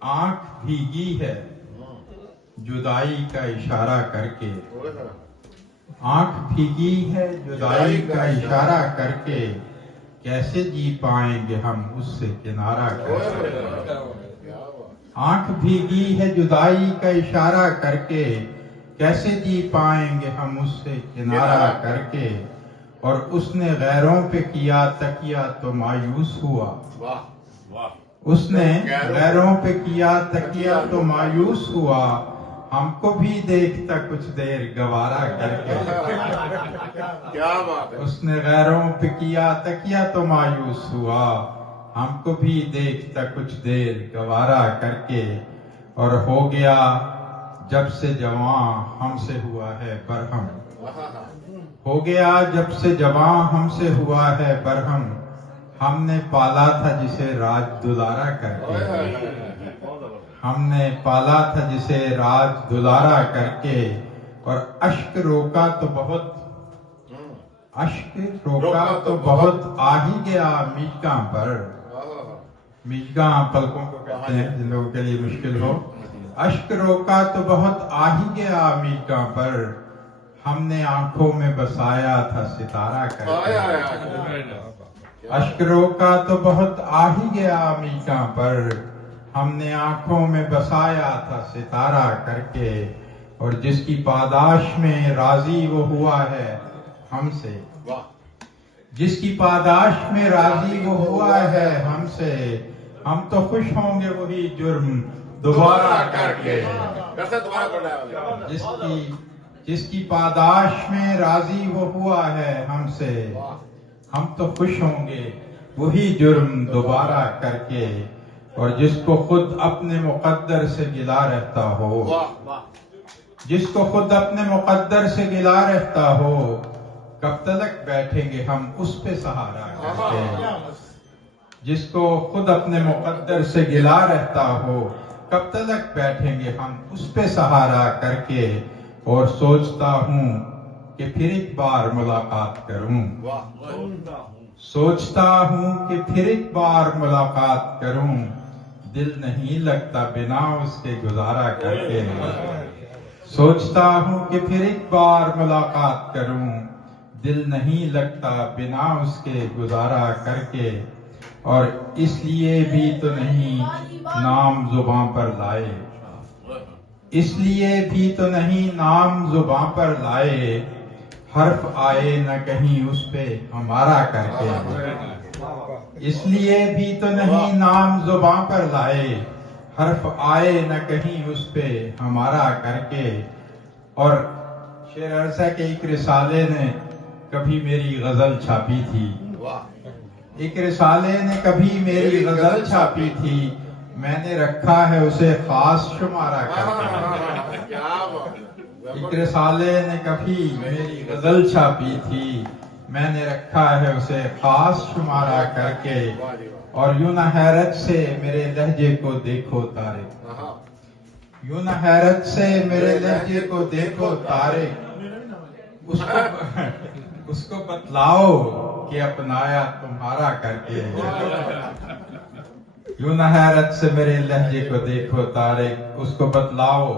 آنکھ بھیگی ہے جدائی کا اشارہ کر کے، آنکھ بھیگی ہے جدائی کا اشارہ کر کے، کیسے جی پائیں گے ہم اس سے کنارہ کر کے۔ آنکھ بھیگی ہے جدائی کا اشارہ کر کے، کیسے جی پائیں گے ہم اس سے کنارہ کر کے۔ اور اس نے غیروں پہ کیا تکیہ تو مایوس ہوا، اس نے غیروں پہ کیا تکیہ تو مایوس ہوا، ہم کو بھی دیکھتا کچھ دیر گوارا کر کے۔ اس نے غیروں پہ کیا تکیہ تو مایوس ہوا، ہم کو بھی دیکھتا کچھ دیر گوارا کر کے۔ اور ہو گیا جب سے جواں ہم سے ہوا ہے برہم، ہو گیا جب سے جواں ہم سے ہوا ہے برہم، ہم نے پالا تھا جسے راج دلارا کر کے، ہم نے پالا تھا جسے راج دلارا کر کے۔ اور اشک روکا تو بہت، اشک روکا تو بہت آ ہی گیا میچگاں پر، میچگاں پلکوں کو کہتے ہیں جن لوگوں کے لیے مشکل ہو۔ اشک روکا تو بہت آ ہی گیا میچگاں پر، ہم نے آنکھوں میں بسایا تھا ستارہ کر کے۔ اشک روکا تو بہت آ ہی گیا میچگاں پر، ہم نے آنکھوں میں بسایا تھا ستارہ کر کے۔ اور جس کی پاداش میں راضی وہ ہوا ہے ہم سے، جس کی پاداش میں راضی وہ ہوا ہے ہم سے، ہم تو خوش ہوں گے وہی جرم دوبارہ کر کے۔ جس کی پاداش میں راضی وہ ہوا ہے ہم سے، ہم تو خوش ہوں گے وہی جرم دوبارہ کر کے۔ اور جس کو خود اپنے مقدر سے گلا رہتا ہو، جس کو خود اپنے مقدر سے گلا رہتا ہو، کب تلک بیٹھیں گے ہم اس پہ سہارا کر کے۔ جس کو خود اپنے مقدر سے گلا رہتا ہو، کب تلک بیٹھیں گے ہم اس پہ سہارا کر کے۔ اور سوچتا ہوں کہ پھر ایک بار ملاقات کروں، سوچتا ہوں کہ پھر ایک بار ملاقات کروں، دل نہیں لگتا بنا اس کے گزارا کر کے۔ سوچتا ہوں کہ پھر ایک بار ملاقات کروں، دل نہیں لگتا بنا اس کے گزارا کر کے۔ اور اس لیے بھی تو نہیں نام زباں پر لائے، اس لیے بھی تو نہیں نام زباں پر لائے، حرف آئے نہ کہیں اس پہ ہمارا کر کے۔ اس لیے بھی تو نہیں نام زباں پر لائے، حرف آئے نہ کہیں اس پہ ہمارا کر کے۔ اور شعر عرض ہے کہ ایک رسالے نے کبھی میری غزل چھاپی تھی، ایک رسالے نے کبھی میری غزل چھاپی تھی، میں نے رکھا ہے اسے خاص شمارہ کر کے۔ ایک رسالے نے کبھی میری غزل چھاپی تھی، میں نے رکھا ہے اسے خاص شمارہ کر کے۔ اور یوں نہ حیرت سے میرے لہجے کو دیکھو طارق، یوں نہ حیرت سے میرے لہجے کو دیکھو طارق، اس کو بتلاؤ کہ اپنایا تمہارا کر کے۔ یوں نہ حیرت سے میرے لہجے کو دیکھو طارق، اس کو بتلاؤ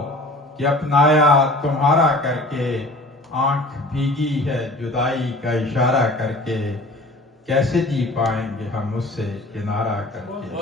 کہ اپنایا تمہارا کر کے۔ آنکھ بھیگی ہے جدائی کا اشارہ کر کے، کیسے جی پائیں گے ہم اس سے کنارہ کر کے۔